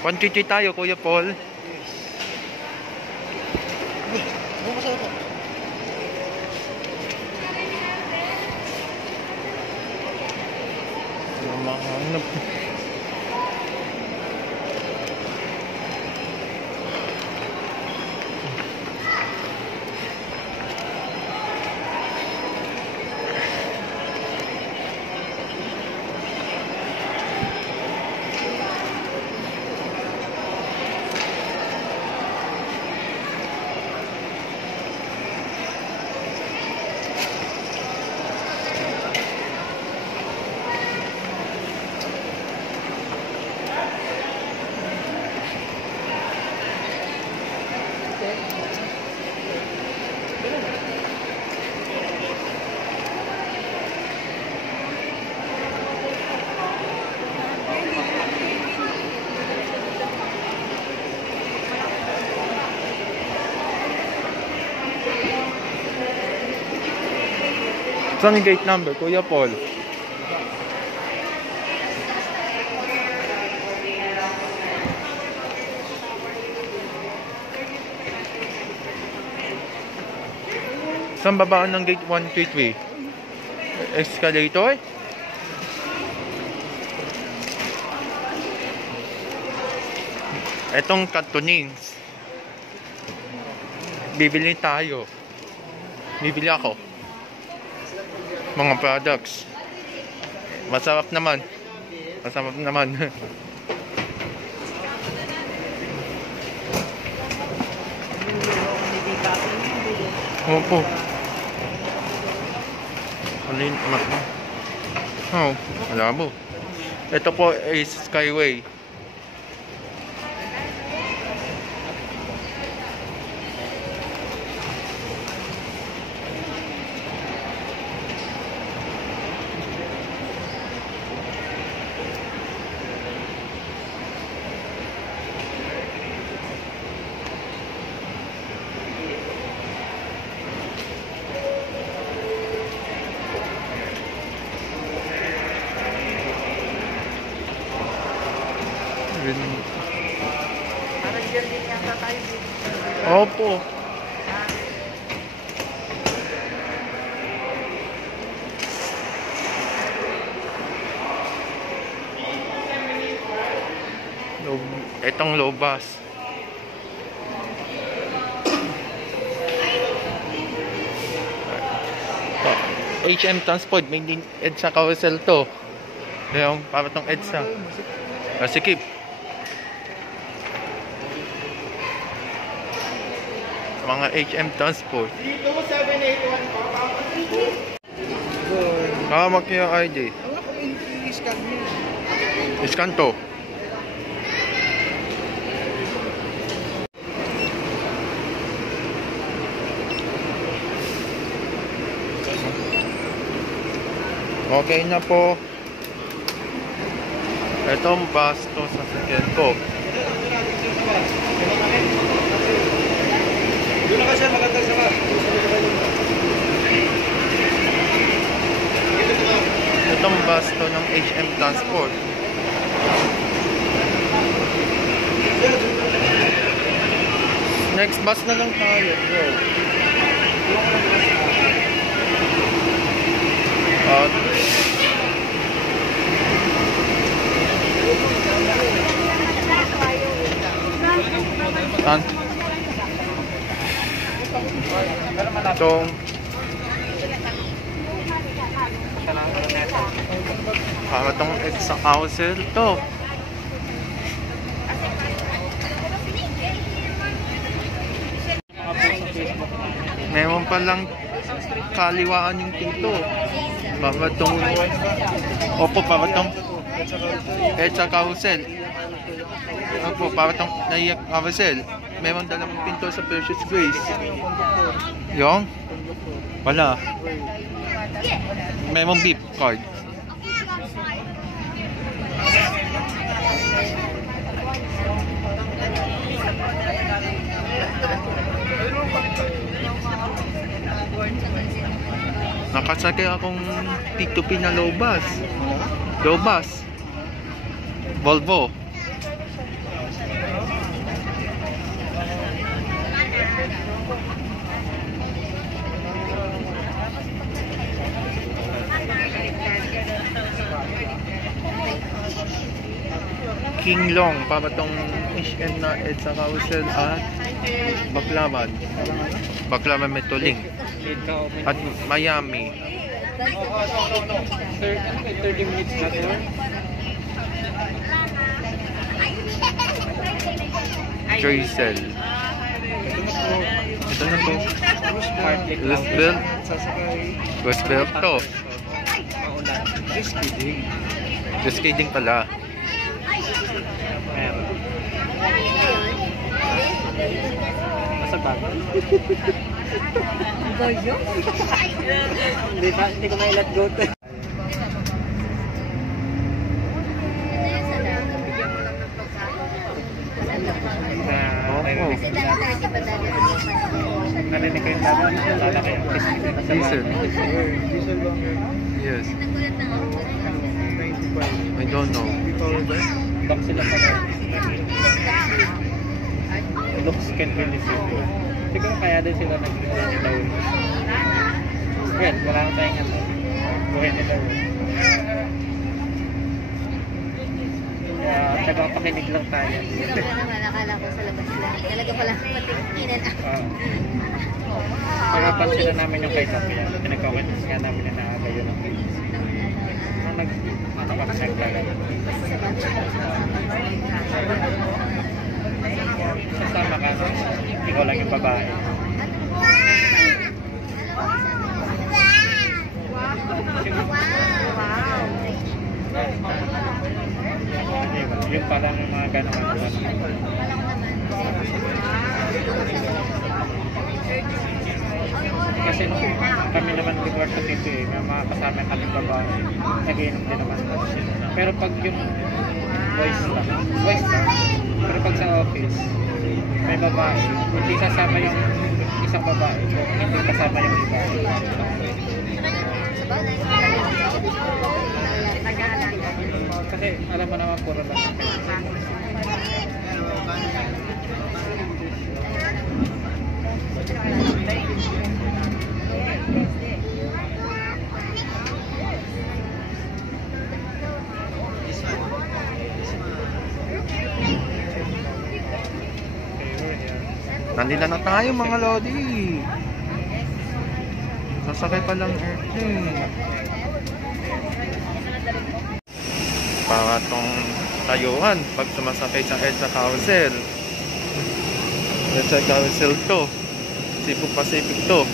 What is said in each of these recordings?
150 tayo, Kuya Paul. Mahanap. Saan yung gate number, Kuya Paul? Saan babaan ng gate 133? Escalator? Etong cantonings. Bibili tayo. Bibili ako. Mga products. Masarap naman. Masarap naman. Opo. Alin, oh, wala mo. Ito po is Skyway. Parang dyan din yata tayo dito. Opo. Itong lobas. HM Transport, may din EDSA carousel to. Yung para tong EDSA. Sikip. Mga HM Transport. Dito 781 Mag yung ID. I-scan niya. Iskan to. Okay na po. Itong basto sa sakyan ko. Doon na kasi magandang sama. Itong basto ng HM Transport. Next bus na lang tayo, bro. Itong para itong EDSA carousel to. Meron palang kaliwaan yung pinto. Para itong opo, para itong EDSA carousel. Opo, para itong naiyak carousel. Meron dalawang pinto sa Precious Grace. Yung? Wala. Meron beep card. Nakasakay akong P2P na low bus. Volvo. King Long, pabatong HM na EDSA Carousel at Baclaran. Baclaran Metoling. At Miami. 30 minutes na to. Choice. Ito na po. Roosevelt. Roosevelt to. Just kidding. Just kidding pala. Nasa bago. Boyo? Hindi ko may let go to. Narinig ko yung tama, nalala kayo. Diesel. Yes. I don't know. Back sila pa rin. Looks can really see. Siguro kaya din sila nag-down. Well, wala akong tayong ano. Buhay nila. Tagang pakinig lang tayo. Nakala ko sa labas lang. Talaga pala patikinan ako. Pagkapansin na namin yung kay Kapia. Pinagkawitness nga namin na naagay yun. Nung nag-check talaga. Kasama ka, ikaw lang yung babae. Yung parang mga gano'n. Kasi kami naman before sa tito may mga kasama kami babae, nag-iinom din naman. Pero pag yung voice lang. Pero pag sa office, may babae, hindi sasama yung isang babae, hindi kasama yung iba. Kasi alam mo naman puro lang. Nandito na tayo mga lodi. Sasakay pa lang airplane. Para tong tayuan pag sumasakay sa EDSA Carousel. EDSA Carousel to. Cebu Pacific to.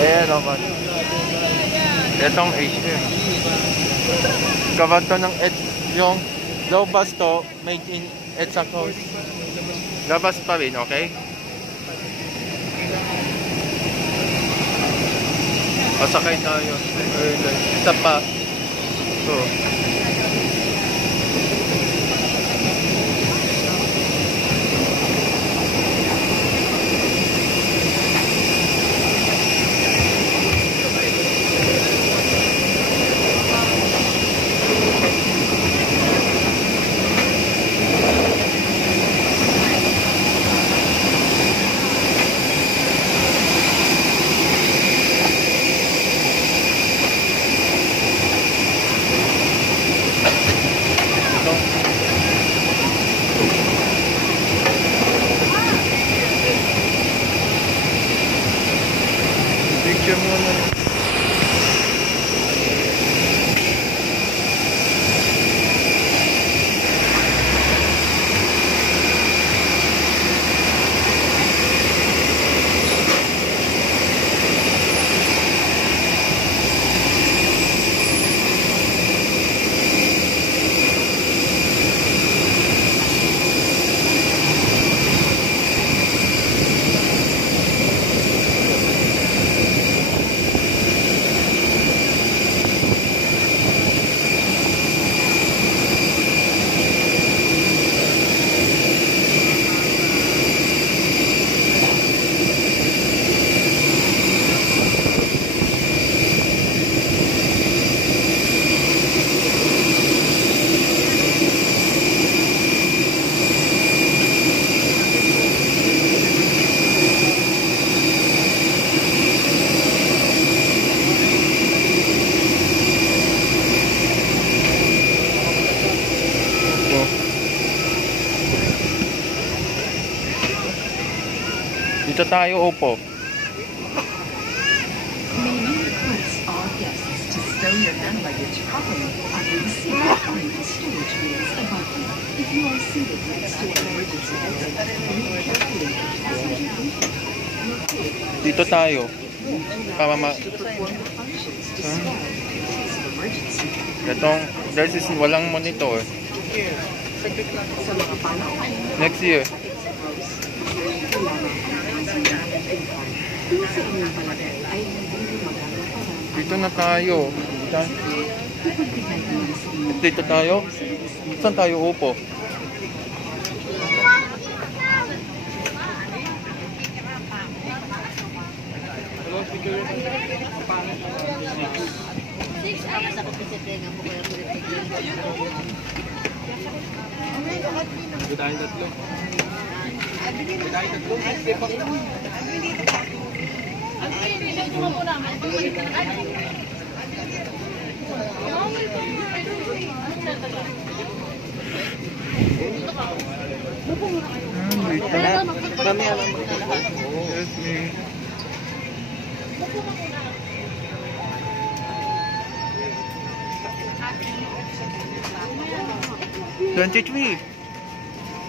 Ayan naman. Itong HM. Gawag to ng yung low bus to, made in EDSA Carousel. Labas pa rin, okay? Pasakay tayo. Isa pa. So. Dito tayo, upo. May we request all guests to stow your hand luggage properly after the seat behind the storage bins above you. If you are seated next to an emergency exit, move carefully as you leave. Dito tayo. Para To perform the functions described in case of emergency. Itong, there's is walang monitor. Sa mga panahon, Next year. sakit sa house, kailangan ang kung sa inyong palagay ay hindi magandang parang Dito na tayo. ipagbigay ng sa inyong Dito tayo. Saan tayo upo? Ako disiplina mo kaya Dito na. Yes, me. $23.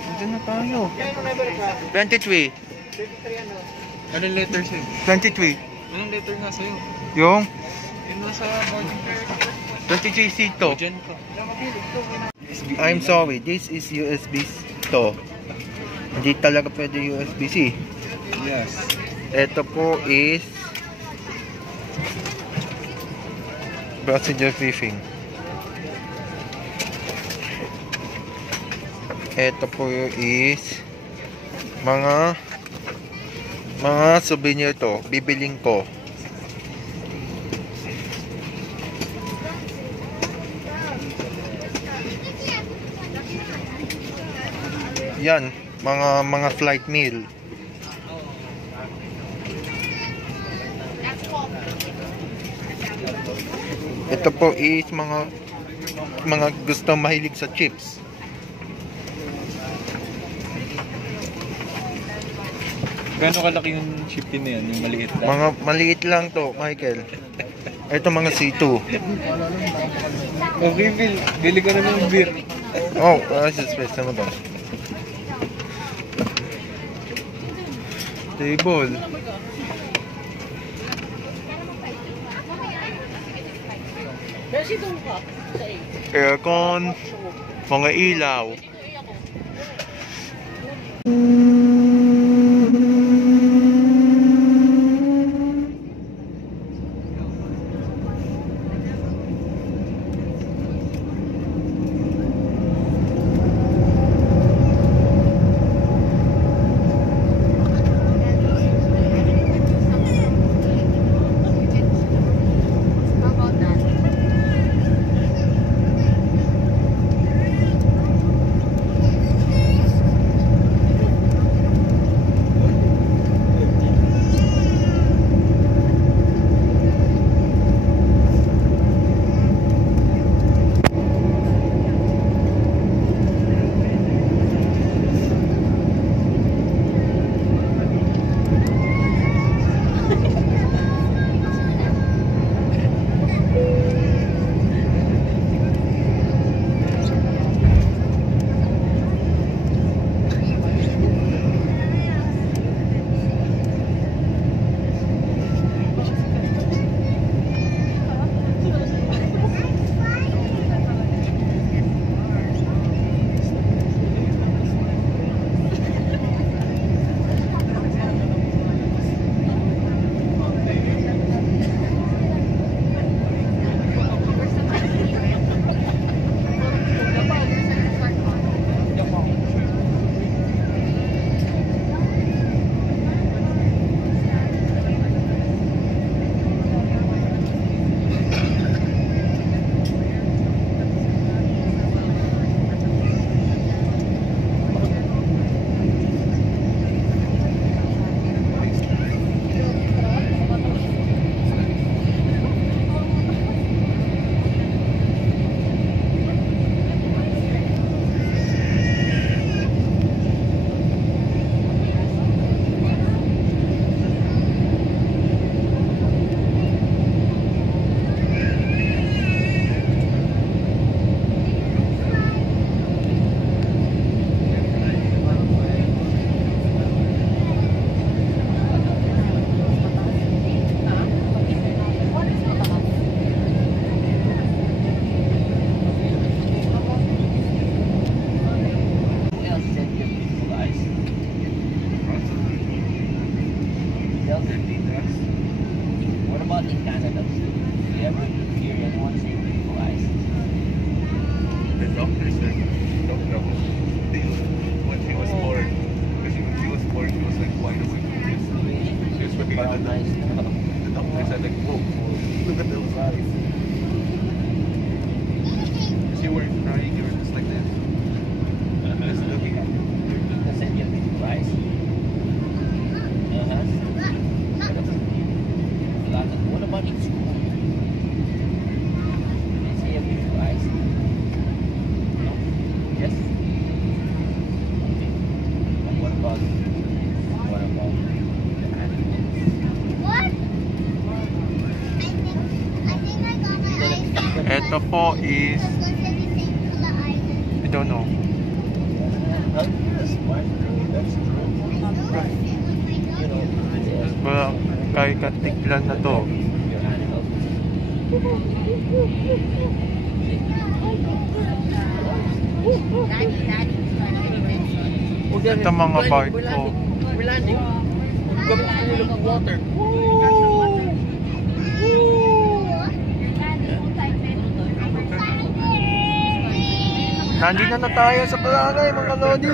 Dito na tayo. 23. Anong letter sa'yo? 23. Anong letter nga sa'yo? Yung Yung nasa boarding pass. 23 sito. Diyan ka. I'm sorry, this is USB to. Hindi talaga pwede USB-C. Yes. Ito po is passenger briefing. Ito po is mga souvenir to. Bibiling ko. Yan, mga flight meal. Ito po is mga gusto mahilig sa chips. Gano'ng kalaki yung shipin na yan? Yung maliit lang? Mga maliit lang to, Michael. Ito mga C2. Okay, Bill. Bili ka na ng beer. Oh, space naman to. Table. Aircon. Mga ilaw. How about that? Ito po is, I don't know. Kay Katiklan na to. Ito mga barko. Nandito na tayo sa barangay mga lodi.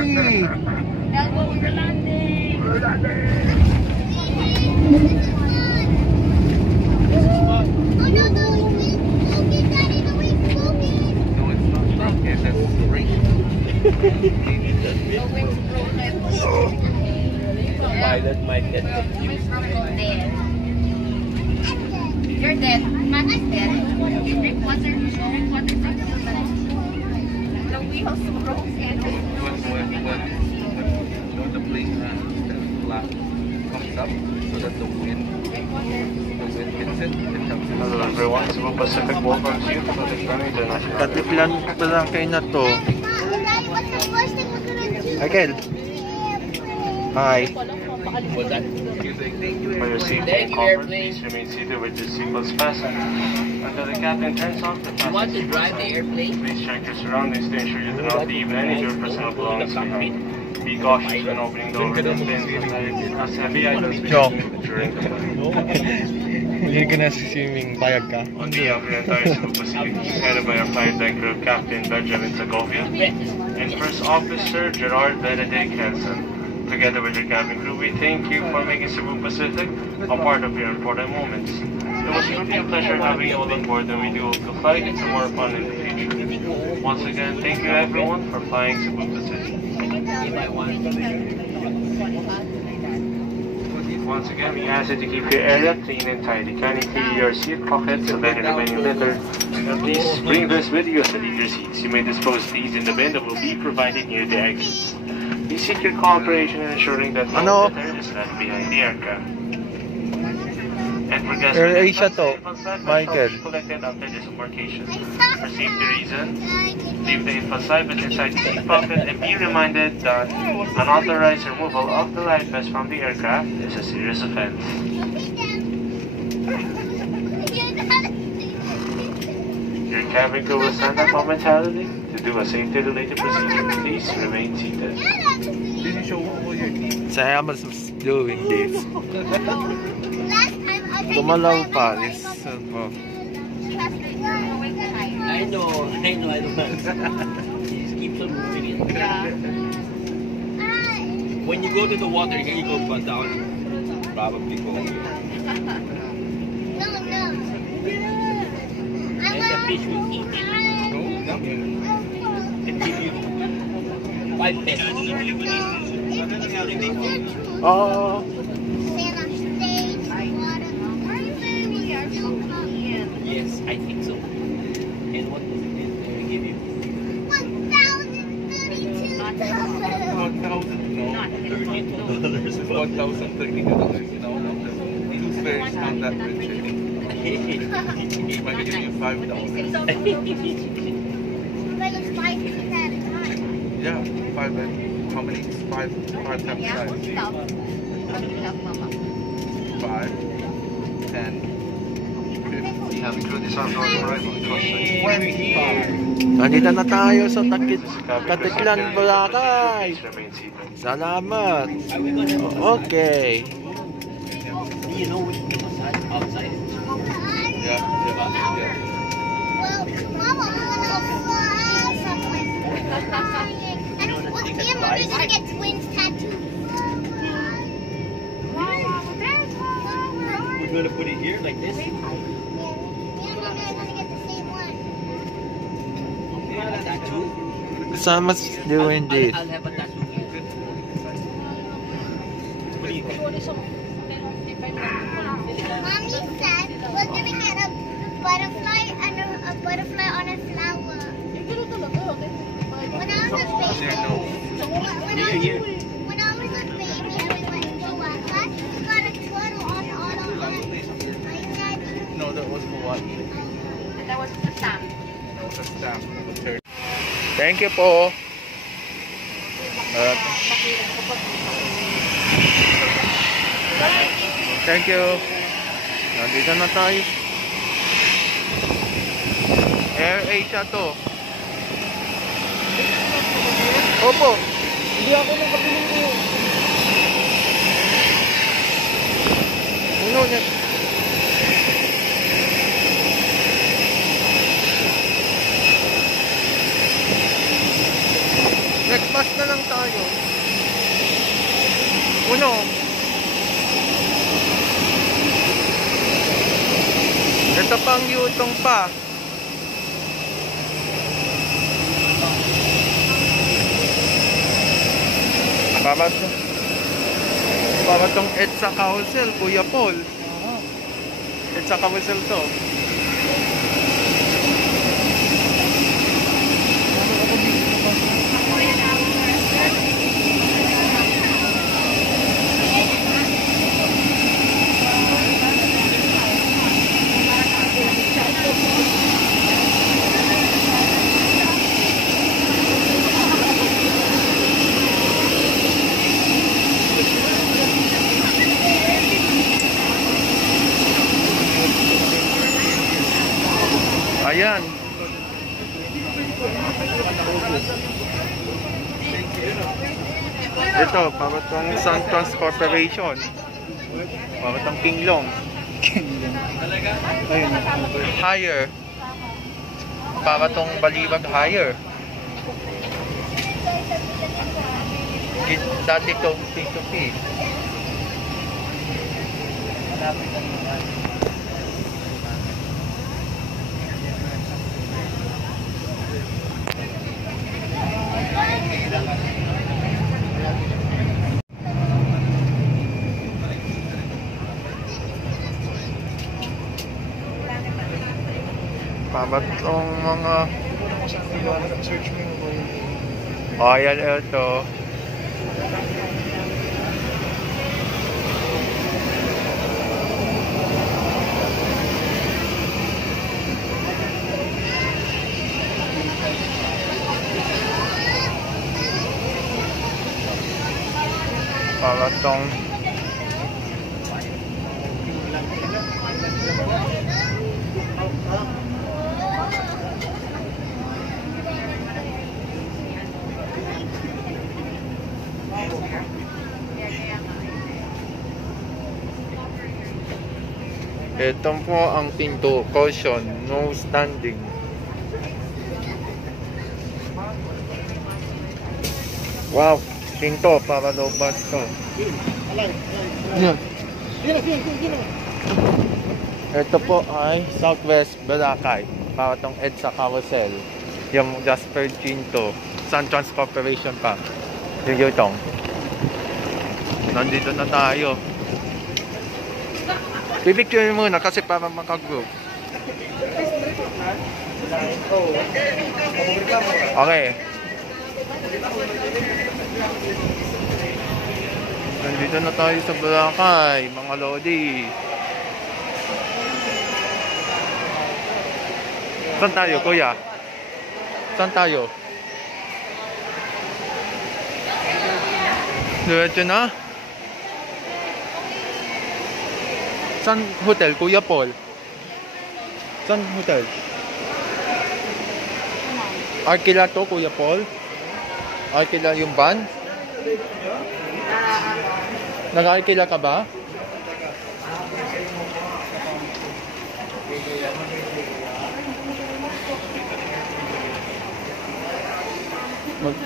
Pilot might get confused. You're dead. Man is dead. You drink water. Drink water. The wheels broke and When the plane flat comes up, so that the wind hits it, it helps it. Hello everyone, Cebu Pacific welcomes you to Katiklan International. Katiklan barangay na to. Michael. Hi. Was that? For your safety and comfort, please remain seated with your seatbelts fastened. Until the captain turns off the You want to passenger drive the airplane? please check your surroundings to ensure you do not leave any of your personal belongings behind. Be cautious when opening the overhead bins as heavy items may move during the flight. Hindi ka na swimming, payag ka. On behalf of the entire Cebu Pacific, headed by our flight deck crew, Captain Benjamin Segovia, and First Officer Gerard Benedict Hansen. Together with your cabin crew, we thank you for making Cebu Pacific a part of your important moments. It was truly a pleasure having you all on board, and we do hope to fly some more fun in the future. Once again, thank you everyone for flying Cebu Pacific. Once again, we ask that you keep your area clean and tidy. Kindly clear your seat pockets of any remaining litter. And please bring this with you as you leave your seats. You may dispose these in the bin that will be provided near the exits. We seek your cooperation in ensuring that no litter is left behind the aircraft. And for guests Air who Asia to, Michael. collected after disembarkation. For safety reasons, leave the infant side inside the seat pocket and be reminded that unauthorized removal of the life vest from the aircraft is a serious offense. Your cabin crew will stand up momentarily to do a safety-related procedure. Please remain seated. Sam is doing this. Gumalaw pa. This, I know. He just keeps on moving it. When you go to the water, here you go but down. Probably go. And the fish will eat it. It give you 5 pesos. oh, Yes, I think so. And what does it give you? $1,032. No, two fares not that rich. He might give you $5. Yeah, 5 and how many? 5 times 5, 10, 50. Have crew disarmed on arrival. 25. nandito na tayo sa Katiklan, Boracay. Please remain seated. Salamat. Are we gonna Okay. Do you know which people's outside? Yeah. We're gonna get twins tattoos. We're gonna put it here like this. Tattoo. Sama's doing this. I'll have a tattoo here. What do you think? Mommy said we're gonna get a butterfly and a butterfly on a flower. When I was a baby, when I was a baby, we went to Waka. We got a turtle on our head. No, that was Hawaii. That was the Sam. the staff to turn. Thank you po. Thank you. Nandito na tayo. Air Asia to. Opo. Hindi ako nakabiling ko. Uno na. Next bus na lang tayo. Uno. Ito pang yutong pa. Para tong EDSA Council, Kuya Paul. EDSA Council to. Ayan. Ito, para itong Suntrans Corporation. Para itong Kinglong. Hire. Para itong Baliwag Hire. Dati ito, P2P. Pabat tong mga ayan ito. Pabat tong ito po ang pinto, caution, no standing. Wow, pinto para lobas to. Ito po ay Southwest Boracay, para tong EDSA Carousel. Yung Jasper Ginto, Suntrans Corporation pa. Yung yutong. Nandito na tayo. Pipicture muna kasi para makagroup. Okay. Nandito na tayo sa Boracay, mga lodi. Saan tayo, kuya? Saan tayo? Diretso na? Saan hotel, Kuya Paul? Saan hotel? Arkila to, Kuya Paul? Arkila yung van? Nag-arkila ka ba?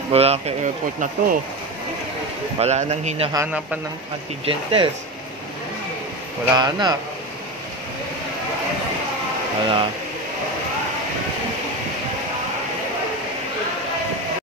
Wala ka airport na to. Wala nang hinahanapan ng antigen test. Wala na. Wala.